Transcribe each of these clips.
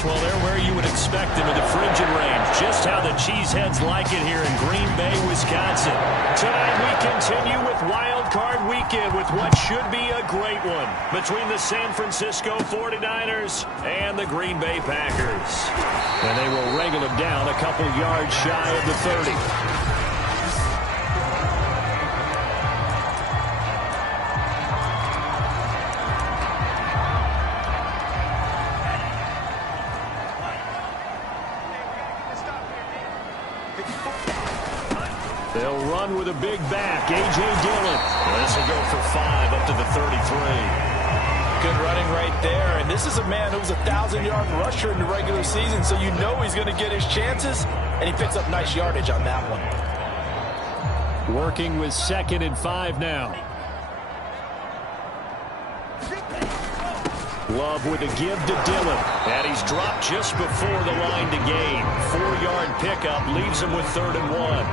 Yes, well, they're where you would expect them in the frigid range. Just how the Cheeseheads like it here in Green Bay, Wisconsin. Tonight we continue with Wild Card Weekend with what should be a great one between the San Francisco 49ers and the Green Bay Packers. And they will wrangle them down a couple yards shy of the 30. They'll run with a big back, A.J. Dillon. This will go for 5 up to the 33. Good running right there. And this is a man who's a 1,000-yard rusher in the regular season, so you know he's going to get his chances, and he picks up nice yardage on that one. Working with 2nd and 5 now. Love with a give to Dillon. And he's dropped just before the line to gain. 4-yard pickup leaves him with 3rd and 1.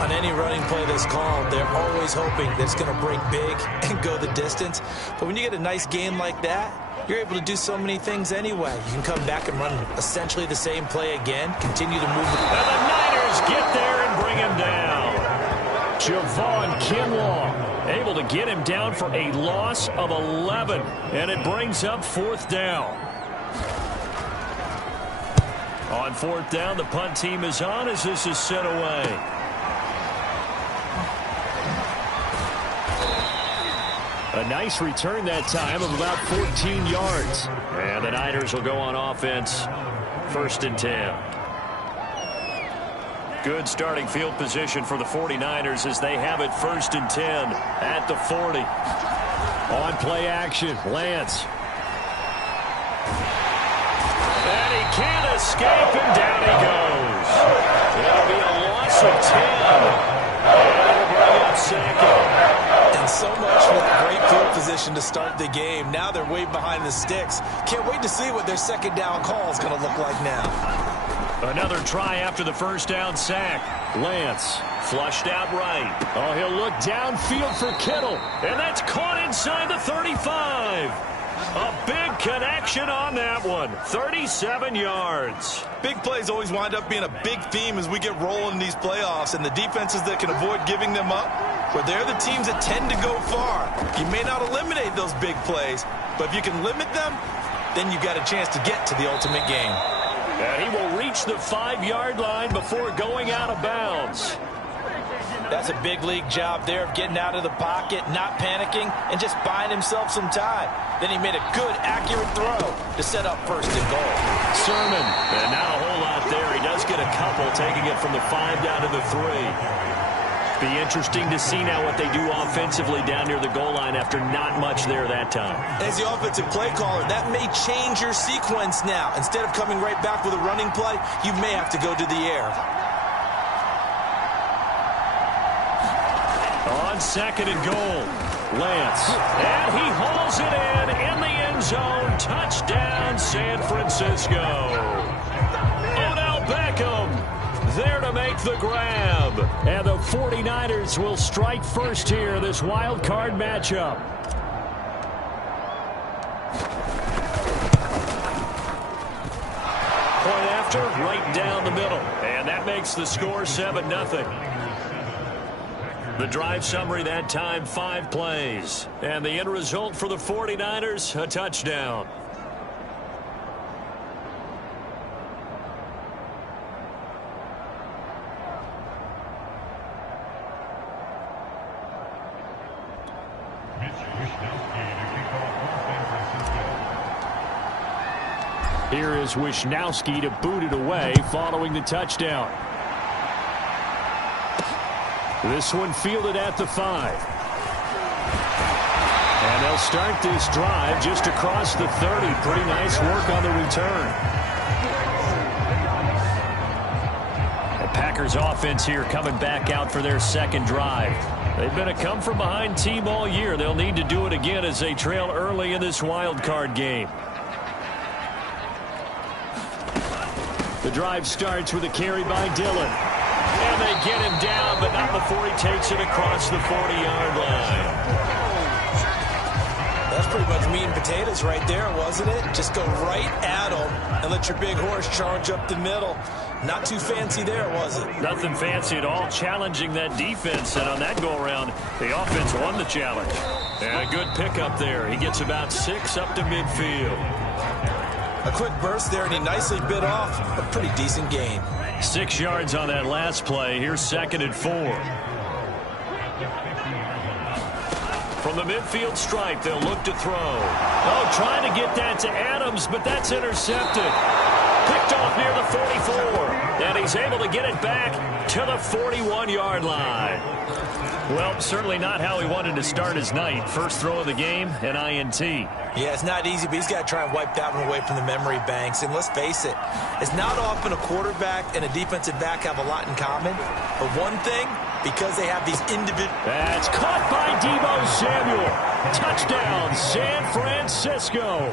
On any running play that's called, they're always hoping that it's going to break big and go the distance. But when you get a nice game like that, you're able to do so many things anyway. You can come back and run essentially the same play again, continue to move. And the Niners get there and bring him down. Javon Kinlaw able to get him down for a loss of 11. And it brings up 4th down. On 4th down, the punt team is on as this is sent away. A nice return that time of about 14 yards. And the Niners will go on offense. 1st and 10. Good starting field position for the 49ers as they have it 1st and 10 at the 40. On play action, Lance. And he can't escape, and down he goes. It'll be a loss of 10. And it'll bring up 2nd. And so much for the great field position to start the game. Now they're way behind the sticks. Can't wait to see what their 2nd down call is going to look like now. Another try after the 1st down sack. Lance flushed out right. Oh, he'll look downfield for Kittle. And that's caught inside the 35. A big connection on that one. 37 yards. Big plays always wind up being a big theme as we get rolling in these playoffs. And the defenses that can avoid giving them up, well, they're the teams that tend to go far. You may not eliminate those big plays, but if you can limit them, then you've got a chance to get to the ultimate game. And he will reach the 5-yard line before going out of bounds. That's a big league job there of getting out of the pocket, not panicking, and just buying himself some time. Then he made a good, accurate throw to set up 1st and goal. Sermon, and not a whole lot there. He does get a couple, taking it from the 5 down to the 3. Be interesting to see now what they do offensively down near the goal line after not much there that time. As the offensive play caller, that may change your sequence now. Instead of coming right back with a running play, you may have to go to the air. On 2nd and goal, Lance. And he hauls it in the end zone. Touchdown, San Francisco. Odell Beckham there to make the grab. And the 49ers will strike first here, this wild card matchup. Point after, right down the middle. And that makes the score 7-0. The drive summary that time, 5 plays. And the end result for the 49ers, a touchdown. Here is Wisnowski to boot it away following the touchdown. This one fielded at the 5. And they'll start this drive just across the 30. Pretty nice work on the return. The Packers offense here coming back out for their 2nd drive. They've been a come-from-behind team all year. They'll need to do it again as they trail early in this wild card game. The drive starts with a carry by Dillon. And they get him down, but not before he takes it across the 40-yard line. That's pretty much meat and potatoes right there, wasn't it? Just go right at them and let your big horse charge up the middle. Not too fancy there, was it? Nothing fancy at all, challenging that defense. And on that go-around, the offense won the challenge. And a good pickup there. He gets about 6 up to midfield. A quick burst there, and he nicely bit off a pretty decent gain. 6 yards on that last play. Here's 2nd and 4. From the midfield stripe, they'll look to throw. Oh, trying to get that to Adams, but that's intercepted. Picked off near the 44. And he's able to get it back to the 41-yard line. Well, certainly not how he wanted to start his night. First throw of the game, an INT. Yeah, it's not easy, but he's got to try and wipe that one away from the memory banks. And let's face it, it's not often a quarterback and a defensive back have a lot in common. But one thing, because they have these individual... That's caught by Deebo Samuel. Touchdown, San Francisco.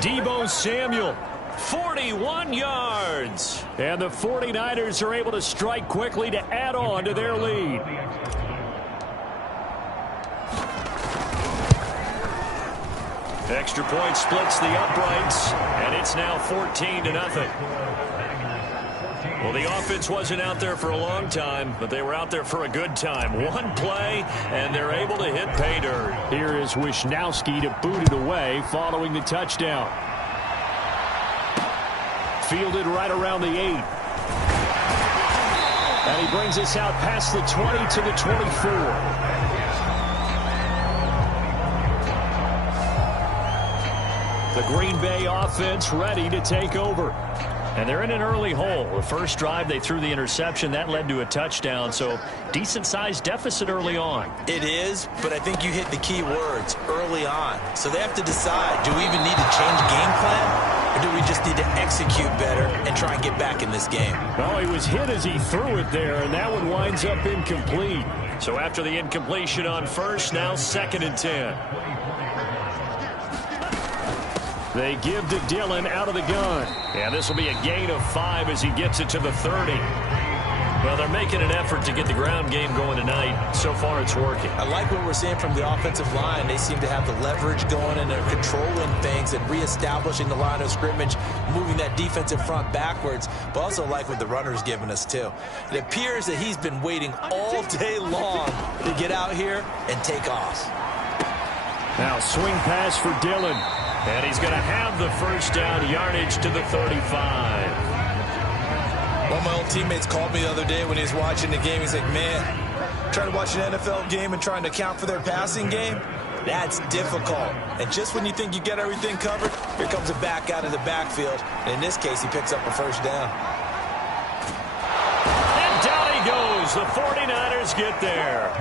Deebo Samuel, 41 yards. And the 49ers are able to strike quickly to add on to their lead. Extra point splits the uprights, and it's now 14-0. Well, the offense wasn't out there for a long time, but they were out there for a good time. One play, and they're able to hit pay dirt. Here is Wisnowski to boot it away following the touchdown. Fielded right around the 8. And he brings us out past the 20 to the 24. The Green Bay offense ready to take over. And they're in an early hole. The first drive, they threw the interception. That led to a touchdown, so decent-sized deficit early on. It is, but I think you hit the key words, early on. So they have to decide, do we even need to change game plan, or do we just need to execute better and try and get back in this game? Oh, he was hit as he threw it there, and that one winds up incomplete. So after the incompletion on first, now 2nd and 10. They give to Dillon out of the gun. And this will be a gain of 5 as he gets it to the 30. Well, they're making an effort to get the ground game going tonight. So far, it's working. I like what we're seeing from the offensive line. They seem to have the leverage going, and they're controlling things and reestablishing the line of scrimmage, moving that defensive front backwards, but also like what the runner's giving us, too. It appears that he's been waiting all day long to get out here and take off. Now, swing pass for Dillon. And he's going to have the first down yardage to the 35. One of my old teammates called me the other day when he was watching the game. He's like, man, trying to watch an NFL game and trying to account for their passing game, that's difficult. And just when you think you get everything covered, here comes a back out of the backfield. And in this case, he picks up a first down. And down he goes. The 49ers get there.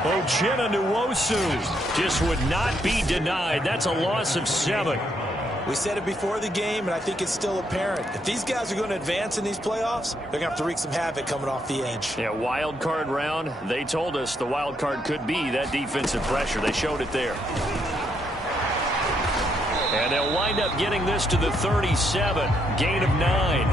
Uchenna Nwosu just would not be denied. That's a loss of 7. We said it before the game, and I think it's still apparent. If these guys are going to advance in these playoffs, they're going to have to wreak some havoc coming off the edge. Yeah, wild card round. They told us the wild card could be that defensive pressure. They showed it there. And they'll wind up getting this to the 37. Gain of 9.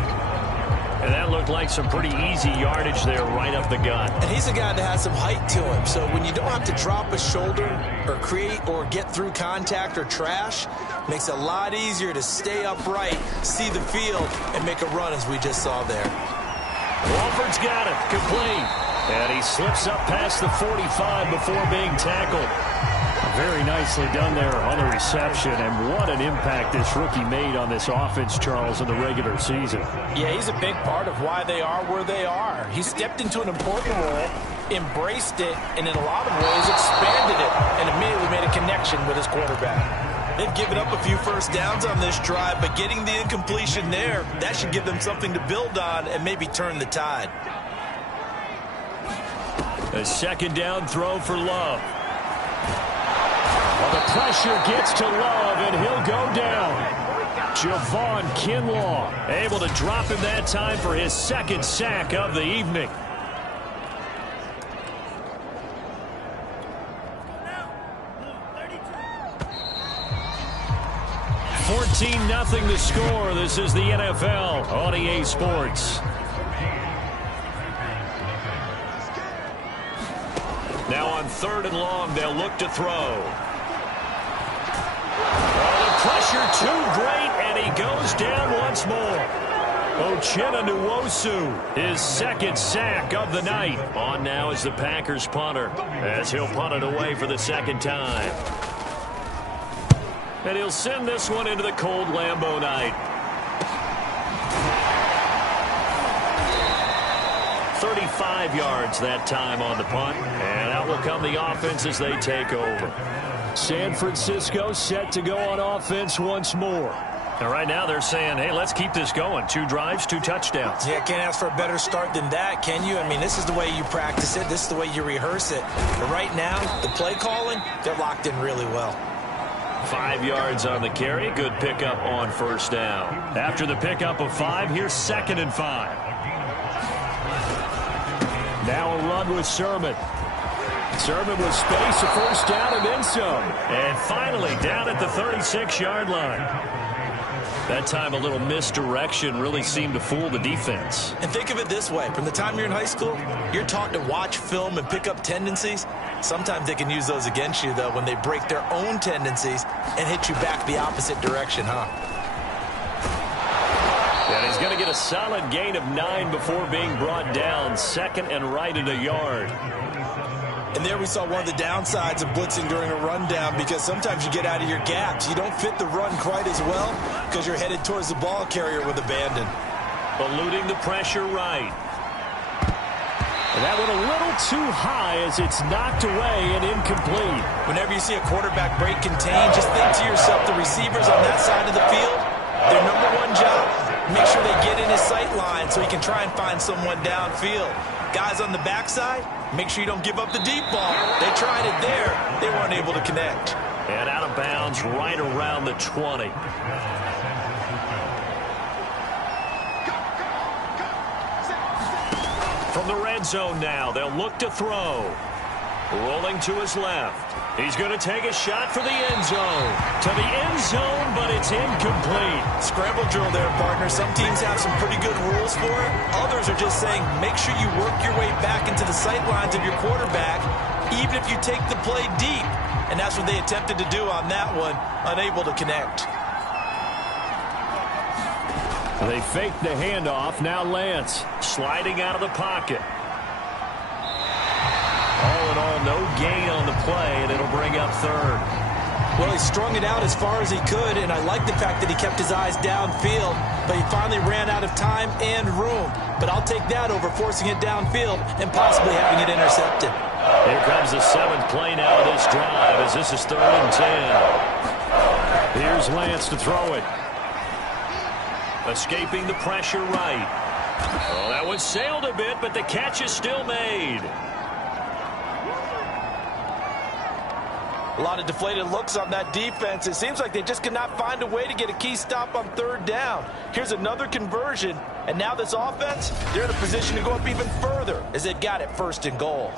And that looked like some pretty easy yardage there right up the gut. And he's a guy that has some height to him. So when you don't have to drop a shoulder or create or get through contact or trash, makes it a lot easier to stay upright, see the field, and make a run as we just saw there. Walford's got it. Complete. And he slips up past the 45 before being tackled. Very nicely done there on the reception, and what an impact this rookie made on this offense, Charles, in the regular season. Yeah, he's a big part of why they are where they are. He stepped into an important role, embraced it, and in a lot of ways expanded it, and immediately made a connection with his quarterback. They've given up a few first downs on this drive, but getting the incompletion there, that should give them something to build on and maybe turn the tide. A 2nd down throw for Love. Well, the pressure gets to Love, and he'll go down. Javon Kinlaw able to drop him that time for his 2nd sack of the evening. $14-0 the score. This is the NFL on EA Sports. Now on 3rd and long, they'll look to throw. Oh, the pressure too great, and he goes down once more. Uchenna Nwosu, his second sack of the night. On now is the Packers punter, as he'll punt it away for the second time. And he'll send this one into the cold Lambeau night. 35 yards that time on the punt, and out will come the offense as they take over. San Francisco set to go on offense once more. And right now they're saying, hey, let's keep this going. 2 drives, 2 touchdowns. Yeah, can't ask for a better start than that, can you? I mean, this is the way you practice it. This is the way you rehearse it. But right now, the play calling, they're locked in really well. 5 yards on the carry. Good pickup on first down. After the pickup of 5, here's 2nd and 5. Now a run with Sermon. Sermon with space, a first down, and then some. And finally down at the 36-yard line. That time a little misdirection really seemed to fool the defense. And think of it this way. From the time you're in high school, you're taught to watch film and pick up tendencies. Sometimes they can use those against you, though, when they break their own tendencies and hit you back the opposite direction, huh? And he's going to get a solid gain of 9 before being brought down. 2nd and right at a yard. And there we saw one of the downsides of blitzing during a rundown, because sometimes you get out of your gaps. You don't fit the run quite as well because you're headed towards the ball carrier with abandon. Eluding the pressure right. And that went a little too high as it's knocked away and incomplete. Whenever you see a quarterback break contain, just think to yourself, the receivers on that side of the field, their number one job, make sure they get in his sight line so he can try and find someone downfield. Guys on the backside, make sure you don't give up the deep ball. They tried it there. They weren't able to connect. And out of bounds right around the 20. From the red zone now, they'll look to throw. Rolling to his left. He's going to take a shot for the end zone. To the end zone, but it's incomplete. Scramble drill there, partner. Some teams have some pretty good rules for it. Others are just saying, make sure you work your way back into the sight lines of your quarterback, even if you take the play deep. And that's what they attempted to do on that one, unable to connect. They faked the handoff. Now Lance sliding out of the pocket. All in all, no gain on the play, and it'll bring up 3rd. Well, he strung it out as far as he could, and I like the fact that he kept his eyes downfield, but he finally ran out of time and room. But I'll take that over forcing it downfield and possibly having it intercepted. Here comes the 7th play now of this drive, as this is 3rd and 10. Here's Lance to throw it. Escaping the pressure right. Oh, that one sailed a bit, but the catch is still made. A lot of deflated looks on that defense. It seems like they just cannot find a way to get a key stop on 3rd down. Here's another conversion, and now this offense, they're in a position to go up even further as they've got it 1st and goal.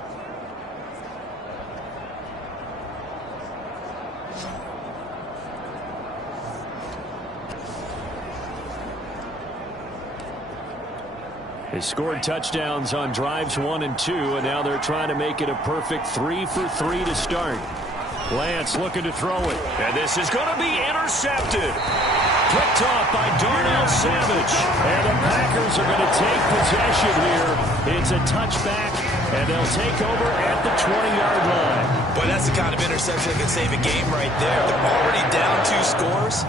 They scored touchdowns on drives 1 and 2, and now they're trying to make it a perfect 3 for 3 to start. Lance looking to throw it, and this is going to be intercepted. Picked off by Darnell Savage, and the Packers are going to take possession here. It's a touchback, and they'll take over at the 20-yard line. Boy, that's the kind of interception that can save a game right there. They're already down 2 scores.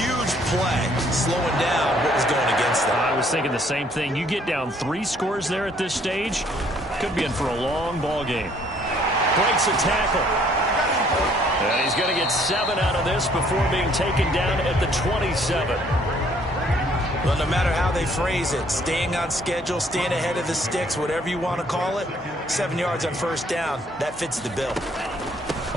Huge play, slowing down what was going against them. I was thinking the same thing. You get down 3 scores there at this stage, could be in for a long ball game. Breaks a tackle. And he's going to get 7 out of this before being taken down at the 27. Well, no matter how they phrase it, staying on schedule, staying ahead of the sticks, whatever you want to call it, 7 yards on 1st down, that fits the bill.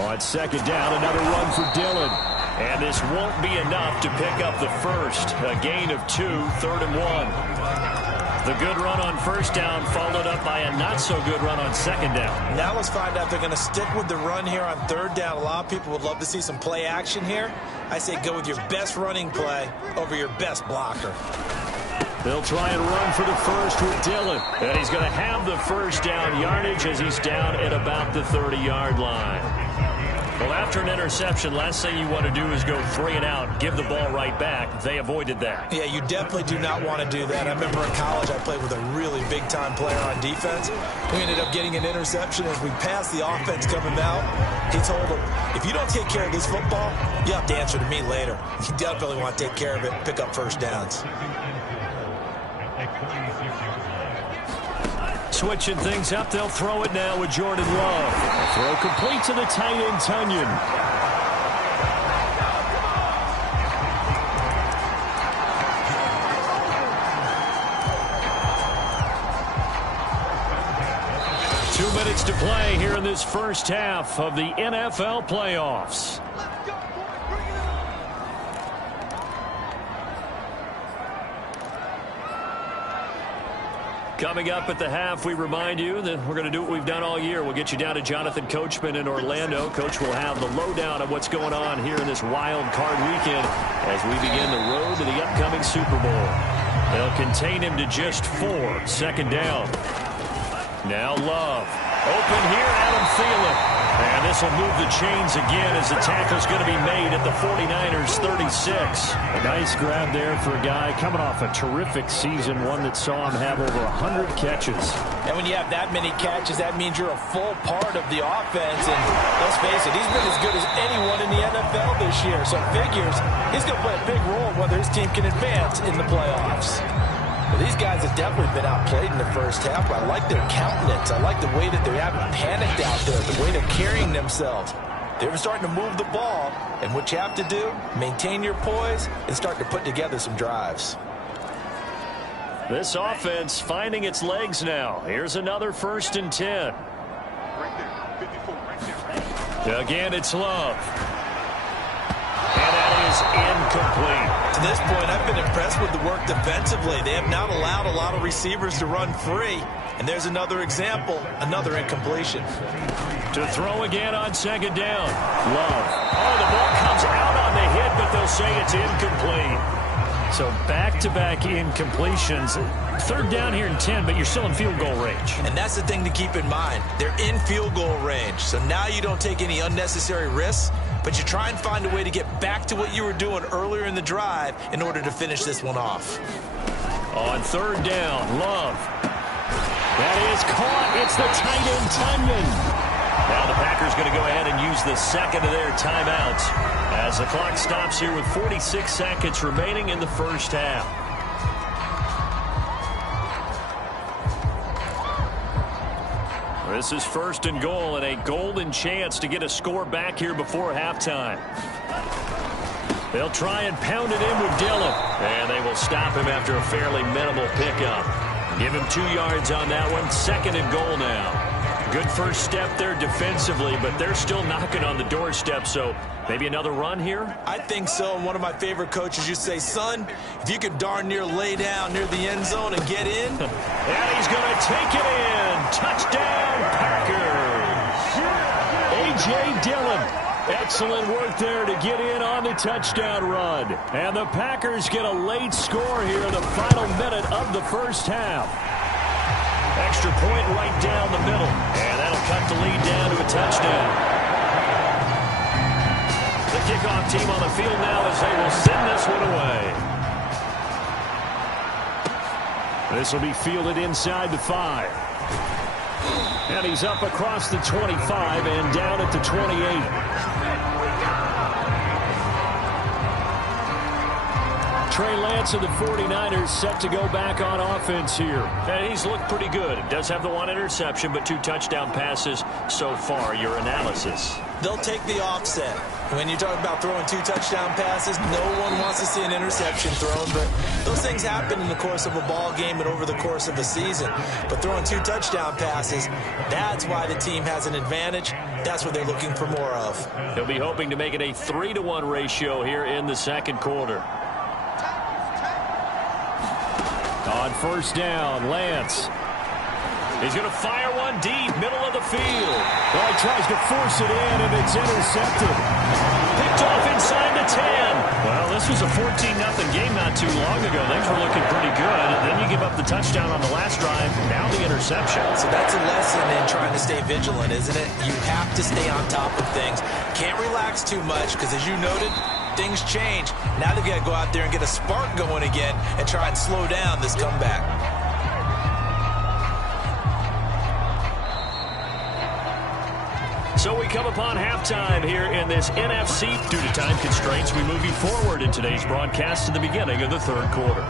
On 2nd down, another run for Dillon. And this won't be enough to pick up the 1st. A gain of 2, 3rd and 1. The good run on 1st down followed up by a not-so-good run on 2nd down. Now let's find out if they're going to stick with the run here on 3rd down. A lot of people would love to see some play action here. I say go with your best running play over your best blocker. They'll try and run for the 1st with Dillon. And he's going to have the 1st down yardage as he's down at about the 30-yard line. Well, after an interception, last thing you want to do is go 3 and out, give the ball right back. They avoided that. Yeah, you definitely do not want to do that. I remember in college I played with a really big-time player on defense. We ended up getting an interception as we passed the offense coming out. He told him, if you don't take care of this football, you have to answer to me later. You definitely want to take care of it, pick up first downs. Switching things up, they'll throw it now with Jordan Love. Throw complete to the tight end, Tunyon. Two minutes to play here in this first half of the NFL playoffs. Coming up at the half, we remind you that we're going to do what we've done all year. We'll get you down to Jonathan Coachman in Orlando. Coach will have the lowdown of what's going on here in this wild card weekend as we begin the road to the upcoming Super Bowl. They'll contain him to just 4. Second down. Now Love. Open here, Adam Thielen. And this will move the chains again as the tackle's going to be made at the 49ers 36. A nice grab there for a guy coming off a terrific season, one that saw him have over 100 catches. And when you have that many catches, that means you're a full part of the offense. And let's face it, he's been as good as anyone in the NFL this year. So it figures he's going to play a big role in whether his team can advance in the playoffs. Well, these guys have definitely been outplayed in the first half, but I like their countenance. I like the way that they haven't panicked out there, the way they're carrying themselves. They're starting to move the ball, and what you have to do, maintain your poise and start to put together some drives. This offense finding its legs now. Here's another 1st and 10. Again, it's Love. And that is incomplete. To this point, I've been impressed with the work defensively. They have not allowed a lot of receivers to run free. And there's another example, another incompletion. To throw again on 2nd down. Love. Oh, the ball comes out on the hit, but they'll say it's incomplete. So back-to-back incompletions. 3rd down here and 10, but you're still in field goal range. And that's the thing to keep in mind. They're in field goal range. So now you don't take any unnecessary risks, but you try and find a way to get back to what you were doing earlier in the drive in order to finish this one off. On 3rd down, Love. That is caught. It's the tight end, Tunyon. Now the Packers going to go ahead and use the second of their timeouts as the clock stops here with 46 seconds remaining in the first half. This is 1st and goal and a golden chance to get a score back here before halftime. They'll try and pound it in with Dillon. And they will stop him after a fairly minimal pickup. Give him 2 yards on that one. 2nd and goal now. Good first step there defensively, but they're still knocking on the doorstep, so maybe another run here? I think so. And one of my favorite coaches used to say, son, if you could darn near lay down near the end zone and get in. And he's going to take it in. Touchdown, Packers. A.J. Dillon. Excellent work there to get in on the touchdown run. And the Packers get a late score here in the final minute of the first half. Extra point right down the middle. And that'll cut the lead down to a touchdown. The kickoff team on the field now as they will send this one away. This will be fielded inside the 5. And he's up across the 25 and down at the 28. Trey Lance of the 49ers set to go back on offense here. And he's looked pretty good. Does have the 1 interception, but 2 touchdown passes so far. Your analysis? They'll take the offset. When you talk about throwing 2 touchdown passes, no one wants to see an interception thrown, but those things happen in the course of a ball game and over the course of a season. But throwing 2 touchdown passes, that's why the team has an advantage. That's what they're looking for more of. He'll be hoping to make it a 3-to-1 ratio here in the second quarter. On 1st down, Lance. He's going to fire one deep, middle of the field. Well, he tries to force it in, and it's intercepted. Picked off inside the 10. Well, this was a 14-0 game not too long ago. Things were looking pretty good. Then you give up the touchdown on the last drive. Now the interception. So that's a lesson in trying to stay vigilant, isn't it? You have to stay on top of things. Can't relax too much because, as you noted, things change. Now they've got to go out there and get a spark going again and try and slow down this comeback. So we come upon halftime here in this NFC. Due to time constraints, we move you forward in today's broadcast to the beginning of the third quarter.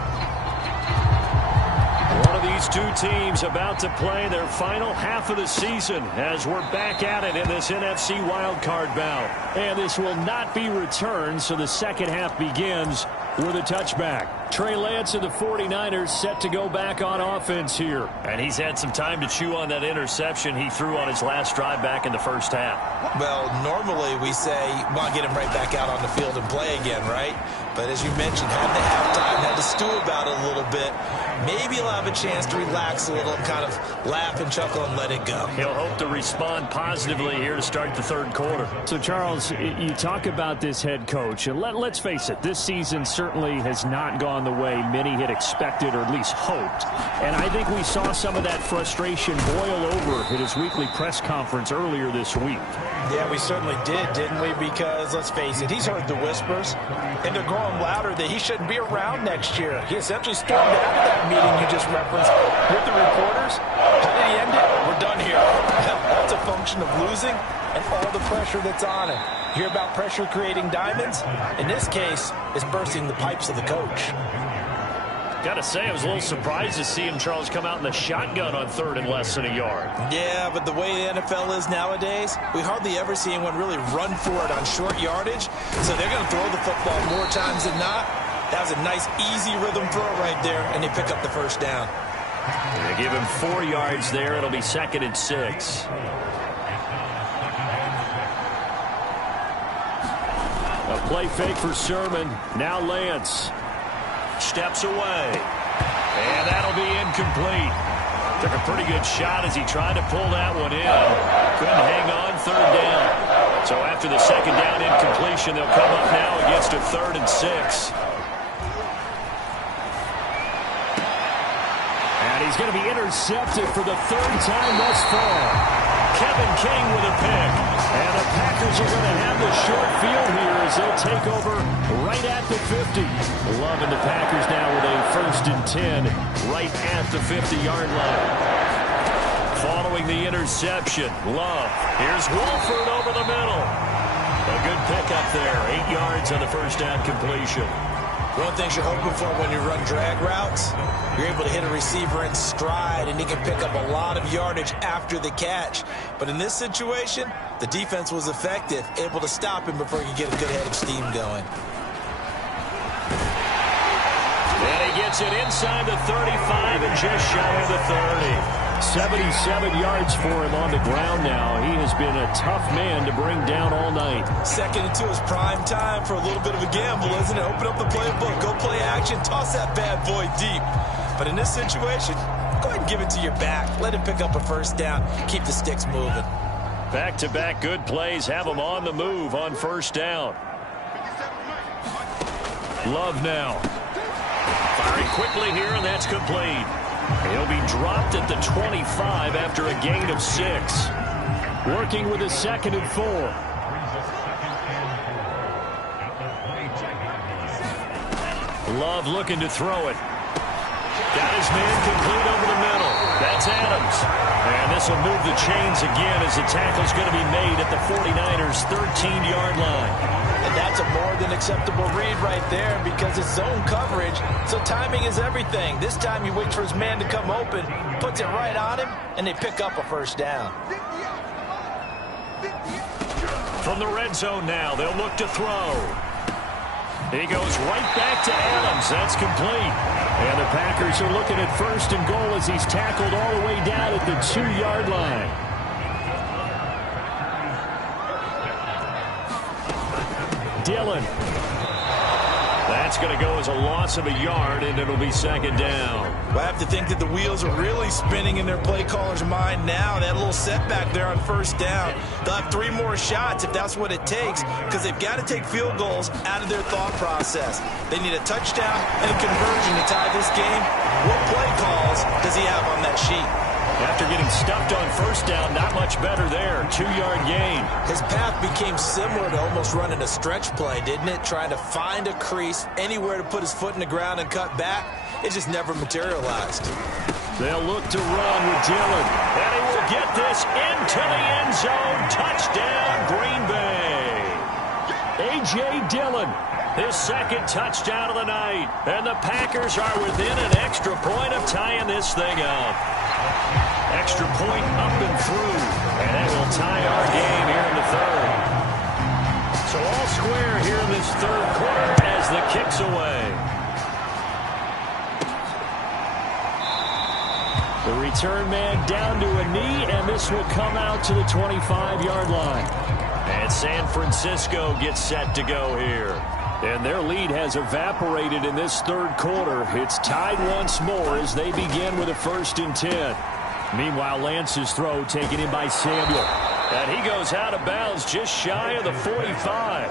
One of these two teams about to play their final half of the season as we're back at it in this NFC wildcard bout. And this will not be returned, so the second half begins with a touchback. Trey Lance of the 49ers set to go back on offense here. And he's had some time to chew on that interception he threw on his last drive back in the first half. Well, normally we say, well, get him right back out on the field and play again, right? But as you mentioned, had the halftime, had to stew about it a little bit. Maybe he'll have a chance to relax a little, kind of laugh and chuckle and let it go. He'll hope to respond positively here to start the third quarter. So, Charles, you talk about this head coach, and let's face it, this season certainly has not gone the way many had expected or at least hoped. And I think we saw some of that frustration boil over at his weekly press conference earlier this week. Yeah, we certainly did, didn't we? Because, let's face it, he's heard the whispers, and they're growing louder that he shouldn't be around next year. He essentially stormed out of that meeting you just referenced with the reporters. How did he end it? We're done here. That's a function of losing and all the pressure that's on him. You hear about pressure creating diamonds? In this case, it's bursting the pipes of the coach. Got to say, I was a little surprised to see him, Charles, come out in the shotgun on third and less than a yard. Yeah, but the way the NFL is nowadays, we hardly ever see anyone really run for it on short yardage. So they're going to throw the football more times than not. That was a nice, easy rhythm throw right there, and they pick up the first down. They give him 4 yards there. It'll be 2nd and 6. A play fake for Sermon. Now Lance. Steps away. And that'll be incomplete. Took a pretty good shot as he tried to pull that one in. Couldn't hang on, third down. So after the second down incompletion, they'll come up now against a 3rd and 6. And he's going to be intercepted for the 3rd time thus far. Kevin King with a pick. And the Packers are going to have the short field here as they'll take over right at the 50. Love and the Packers now with a 1st and 10 right at the 50-yard line. Following the interception, Love. Here's Wolford over the middle. A good pickup there. 8 yards on the first down completion. One of the things you're hoping for when you run drag routes, you're able to hit a receiver in stride, and he can pick up a lot of yardage after the catch. But in this situation, the defense was effective, able to stop him before he could get a good head of steam going. And he gets it inside the 35 and just shy of the 30. 77 yards for him on the ground now. He has been a tough man to bring down all night. 2nd and 2 is prime time for a little bit of a gamble, isn't it? Open up the playbook, go play action, toss that bad boy deep. But in this situation, go ahead and give it to your back. Let him pick up a first down. Keep the sticks moving. Back-to-back good plays have him on the move on first down. Love now. Firing quickly here, and that's complete. He'll be dropped at the 25 after a gain of 6. Working with a 2nd and 4. Love looking to throw it. Got his man complete over the middle. That's Adams. And this will move the chains again as the tackle's going to be made at the 49ers' 13-yard line. And that's a more than acceptable read right there because it's zone coverage, so timing is everything. This time he waits for his man to come open, puts it right on him, and they pick up a first down. From the red zone now, they'll look to throw. He goes right back to Adams. That's complete. And the Packers are looking at 1st and goal as he's tackled all the way down at the 2-yard line. Dillon. That's going to go as a loss of a yard, and it'll be second down. Well, I have to think that the wheels are really spinning in their play caller's mind now. That little setback there on first down. They'll have 3 more shots if that's what it takes, because they've got to take field goals out of their thought process. They need a touchdown and a conversion to tie this game. What play calls does he have on that sheet? After getting stuffed on first down, not much better there. 2-yard gain. His path became similar to almost running a stretch play, didn't it? Trying to find a crease, anywhere to put his foot in the ground and cut back. It just never materialized. They'll look to run with Dillon. And he will get this into the end zone. Touchdown, Green Bay. A.J. Dillon, his second touchdown of the night. And the Packers are within an extra point of tying this thing up. Extra point up and through. And that will tie our game here in the third. So all square here in this third quarter as the kick's away. The return man down to a knee, and this will come out to the 25-yard line. And San Francisco gets set to go here. And their lead has evaporated in this third quarter. It's tied once more as they begin with a 1st and 10. Meanwhile, Lance's throw taken in by Samuel. And he goes out of bounds just shy of the 45.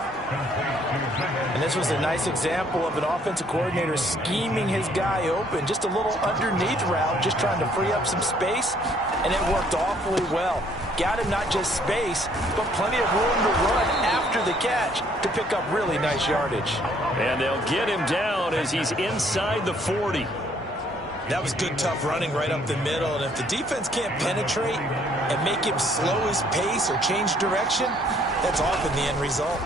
And this was a nice example of an offensive coordinator scheming his guy open. Just a little underneath route, just trying to free up some space. And it worked awfully well. Got him not just space, but plenty of room to run after the catch to pick up really nice yardage. And they'll get him down as he's inside the 40. That was good, tough running right up the middle. And if the defense can't penetrate and make him slow his pace or change direction, that's often the end result.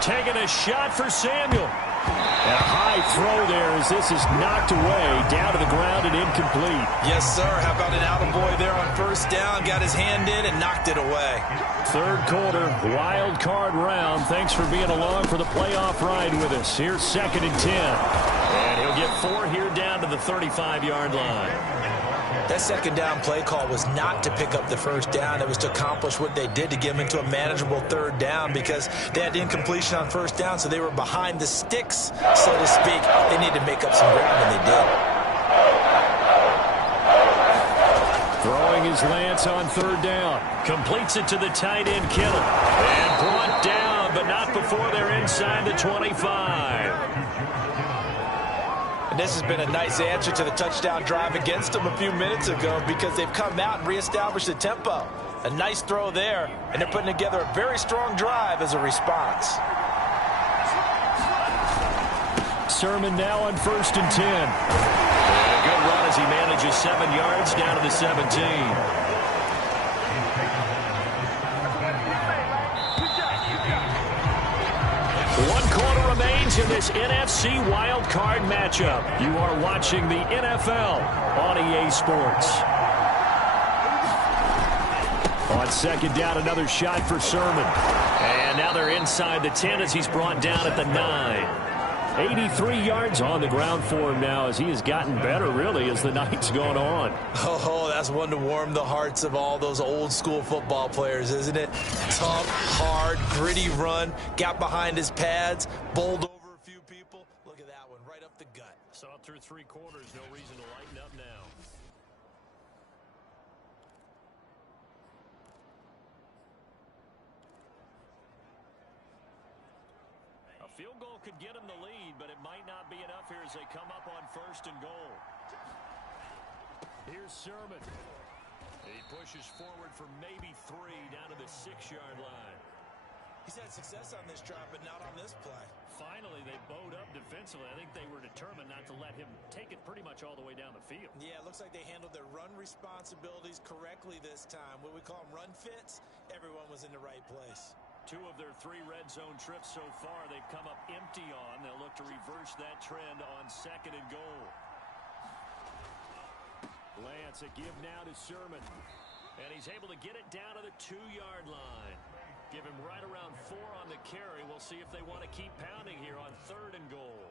Taking a shot for Samuel. And a high throw there as this is knocked away, down to the ground and incomplete. Yes, sir. How about an attaboy there on first down? Got his hand in and knocked it away. Third quarter, wild card round. Thanks for being along for the playoff ride with us. Here's 2nd and 10. And he'll get 4 here down to the 35-yard line. That second down play call was not to pick up the first down. It was to accomplish what they did to get them into a manageable third down because they had incompletion on first down, so they were behind the sticks, so to speak. They needed to make up some ground, and they did. Throwing his Lance on third down. Completes it to the tight end, Kittle. And brought down, but not before they're inside the 25. And this has been a nice answer to the touchdown drive against them a few minutes ago because they've come out and reestablished the tempo. A nice throw there, and they're putting together a very strong drive as a response. Sermon now on 1st and 10. And a good run as he manages 7 yards down to the 17. Remains in this NFC wildcard matchup. You are watching the NFL on EA Sports. On second down, another shot for Sermon. And now they're inside the 10 as he's brought down at the 9. 83 yards on the ground for him now as he has gotten better, really, as the night's gone on. Oh, that's one to warm the hearts of all those old-school football players, isn't it? Tough, hard, gritty run, got behind his pads, bowled over a few people. Look at that one, right up the gut. Saw it through 3 quarters, no reason to lighten up now. A field goal could get him the lead, but it might not be enough here as they come up on 1st and goal. Here's Sermon. He pushes forward for maybe 3 down to the 6-yard line. He's had success on this drive, but not on this play. Finally, they bowed up defensively. I think they were determined not to let him take it pretty much all the way down the field. Yeah, it looks like they handled their run responsibilities correctly this time. What we call them run fits, everyone was in the right place. 2 of their 3 red zone trips so far they've come up empty on. They'll look to reverse that trend on 2nd and goal. Lance, a give now to Sermon. And he's able to get it down to the 2-yard line. Give him right around 4 on the carry. We'll see if they want to keep pounding here on 3rd and goal.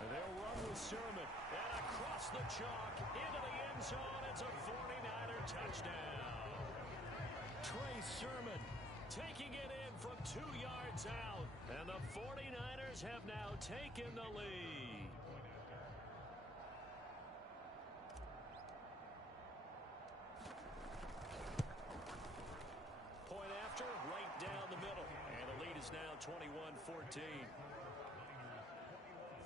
And they'll run with Sermon. across the chalk into the end zone. It's a 49er touchdown. Trey Sermon taking it in from 2 yards out. And the 49ers have now taken the lead. Point after, right down the middle. And the lead is now 21-14.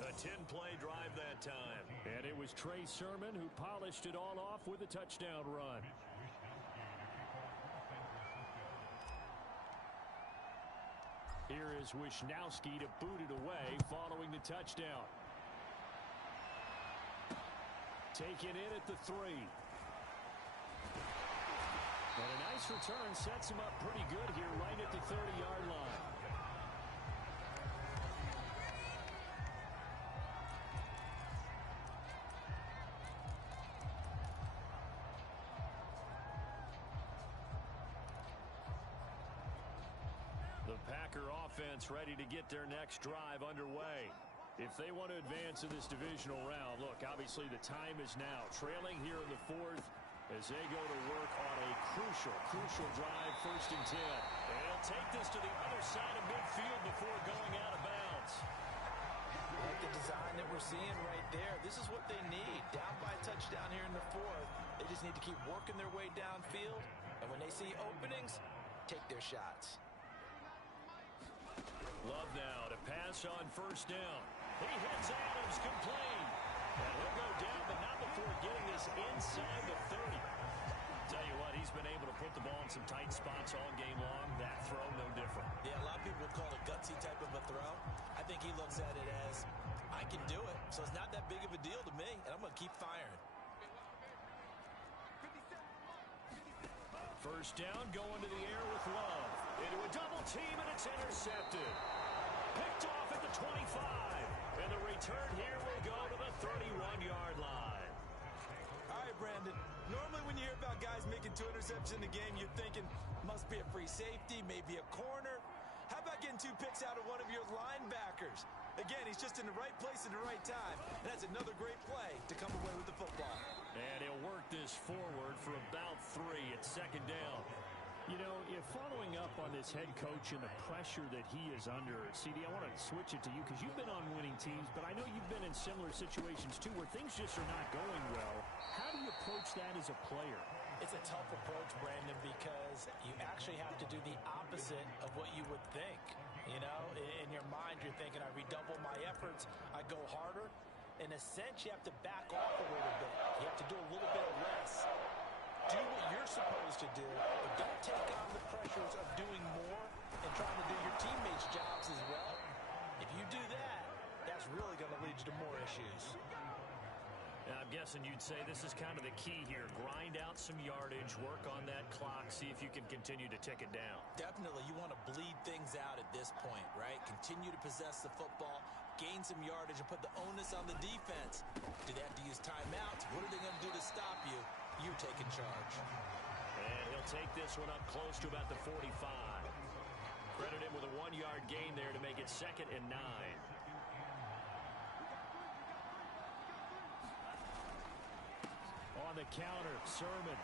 A 10-play drive that time. And it was Trey Sermon who polished it all off with a touchdown run. Here is Wisnowski to boot it away following the touchdown. Taken in at the 3. And a nice return sets him up pretty good here right at the 30-yard line. The Packer offense ready to get their next drive underway. If they want to advance in this divisional round, look, obviously the time is now. Trailing here in the 4th as they go to work on a crucial drive, 1st and 10. And he'll take this to the other side of midfield before going out of bounds. Like the design that we're seeing right there. This is what they need. Down by a touchdown here in the 4th. They just need to keep working their way downfield. And when they see openings, take their shots. Love now to pass on 1st down. He hits Adams complete. And he'll go down, but not before getting this inside the 30. Tell you what, he's been able to put the ball in some tight spots all game long. That throw, no different. Yeah, a lot of people would call it a gutsy type of a throw. I think he looks at it as, I can do it. So it's not that big of a deal to me, and I'm going to keep firing. 1st down, going to the air with Love. Into a double team, and it's intercepted. Picked off at the 25. And the return here will go to the 31-yard line. All right, Brandon. Normally when you hear about guys making 2 interceptions in the game, you're thinking, must be a free safety, maybe a corner. How about getting 2 picks out of one of your linebackers? Again, he's just in the right place at the right time. And that's another great play to come away with the football. And he'll work this forward for about 3 at 2nd down. You know, if following up on this head coach and the pressure that he is under, CD, I want to switch it to you because you've been on winning teams, but I know you've been in similar situations too where things just are not going well. How do you approach that as a player? It's a tough approach, Brandon, because you actually have to do the opposite of what you would think. You know, in your mind, you're thinking, I redouble my efforts, I go harder. In a sense, you have to back off a little bit. You have to do a little bit less. Do what you're supposed to do, but don't take on the pressures of doing more and trying to do your teammates' jobs as well. If you do that, that's really going to lead you to more issues. And I'm guessing you'd say this is kind of the key here. Grind out some yardage, work on that clock, see if you can continue to tick it down. Definitely, you want to bleed things out at this point, right? Continue to possess the football, gain some yardage, and put the onus on the defense. Do they have to use timeouts? What are they going to do to stop you? You're taking charge. And he'll take this one up close to about the 45. Credit him with a 1-yard gain there to make it 2nd and 9. On the counter, Sermon.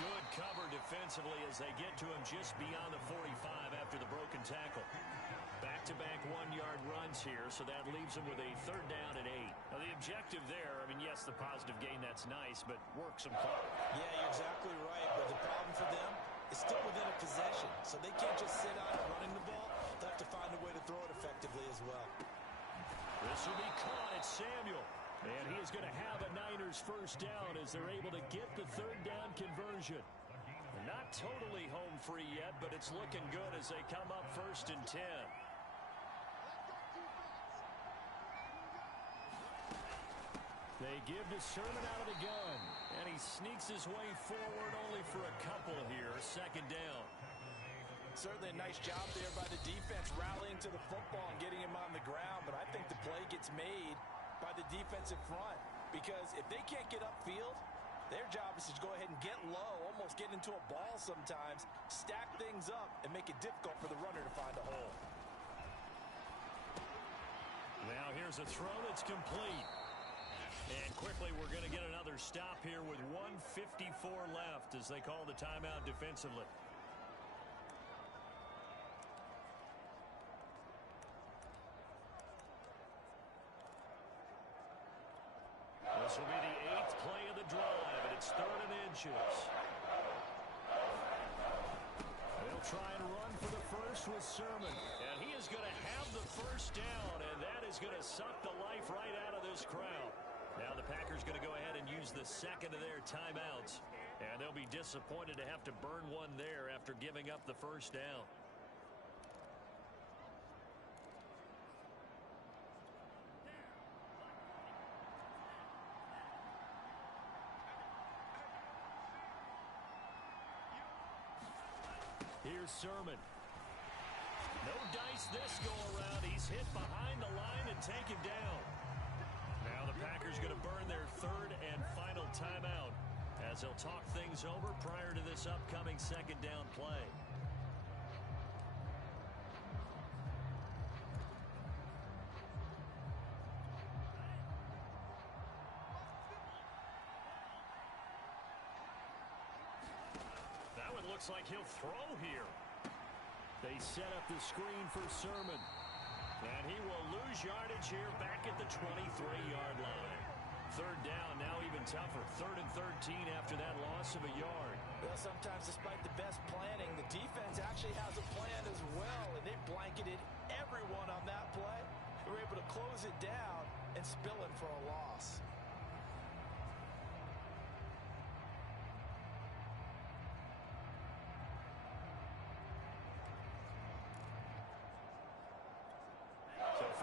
Good cover defensively as they get to him just beyond the 45 after the broken tackle. Back-to-back 1-yard runs here, so that leaves him with a 3rd down and 8. Now, the objective there, I mean, yes, the positive gain, that's nice, but work some clock. Yeah, you're exactly right, but the problem for them is still within a possession, so they can't just sit on it running the ball. They'll have to find a way to throw it effectively as well. This will be caught at Samuel. And he is going to have a Niners 1st down as they're able to get the 3rd down conversion. Not totally home free yet, but it's looking good as they come up 1st and 10. They give to Sermon out of the gun. And he sneaks his way forward only for a couple here. 2nd down. Certainly a nice job there by the defense rallying to the football and getting him on the ground, but I think the play gets made by the defensive front because if they can't get upfield, their job is to go ahead and get low, almost get into a ball sometimes, stack things up, and make it difficult for the runner to find a hole. Now here's a throw that's complete. And quickly, we're going to get another stop here with 1:54 left as they call the timeout defensively. This will be the 8th play of the drive, and it's 3rd and inches. They'll try and run for the first with Sermon. And he is going to have the first down, and that is going to suck the life right out of this crowd. Now the Packers going to go ahead and use the second of their timeouts. And they'll be disappointed to have to burn one there after giving up the first down. Here's Sermon. No dice this go-around. He's hit behind the line and taken down. Now the Packers going to burn their 3rd and final timeout as they'll talk things over prior to this upcoming 2nd down play. That one looks like he'll throw here. They set up the screen for Sermon. And he will lose yardage here back at the 23-yard line. 3rd down, now even tougher. 3rd and 13 after that loss of a yard. Well, sometimes despite the best planning, the defense actually has a plan as well, and they blanketed everyone on that play. They were able to close it down and spill it for a loss.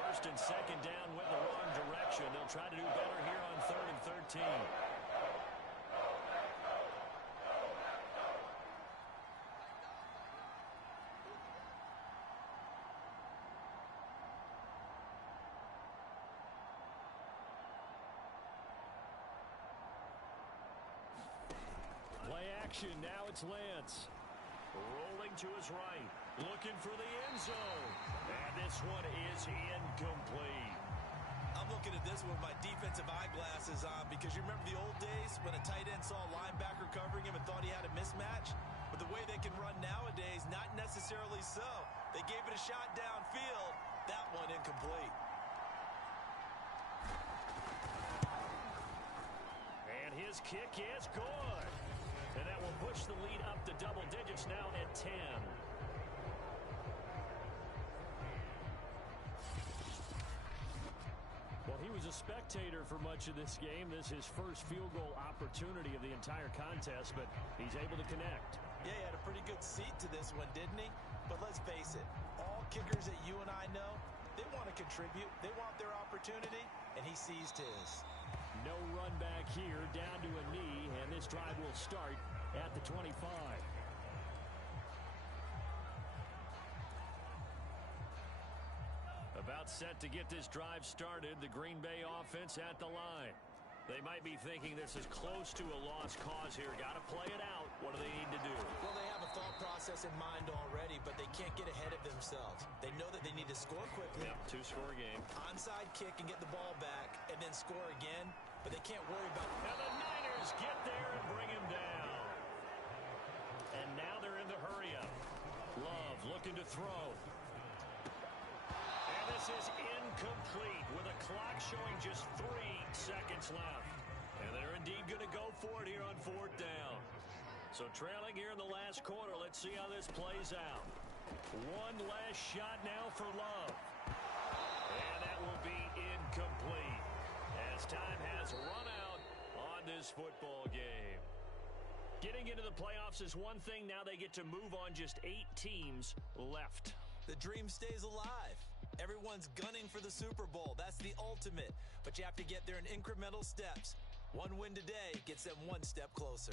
First and 2nd down went the wrong direction. They'll try to do better here on 3rd and 13. Play action. Now it's Lance. Rolling to his right, looking for the end zone. And this one is incomplete. I'm looking at this one with my defensive eyeglasses on because you remember the old days when a tight end saw a linebacker covering him and thought he had a mismatch? But the way they can run nowadays, not necessarily so. They gave it a shot downfield. That one incomplete. And his kick is good. And that will push the lead up to double digits now at 10. Well, he was a spectator for much of this game. This is his first field goal opportunity of the entire contest, but he's able to connect. Yeah, he had a pretty good seat to this one, didn't he? But let's face it, all kickers that you and I know, they want to contribute. They want their opportunity, and he seized his. No run back here, down to a knee, and this drive will start at the 25. About set to get this drive started, the Green Bay offense at the line. They might be thinking this is close to a lost cause here. Got to play it out. What do they need to do? Well, they have a thought process in mind already, but they can't get ahead of themselves. They know that they need to score quickly. Yep, 2-score game. Onside kick and get the ball back and then score again, but they can't worry about it. And the Niners get there and bring him down. And now they're in the hurry-up. Love looking to throw. And this is incomplete with a clock showing just 3 seconds left. And they're indeed going to go for it here on 4th down. So trailing here in the last quarter, let's see how this plays out. One last shot now for Love. And that will be incomplete as time has run out on this football game. Getting into the playoffs is one thing. Now they get to move on. Just 8 teams left. The dream stays alive. Everyone's gunning for the Super Bowl. That's the ultimate. But you have to get there in incremental steps. One win today gets them one step closer.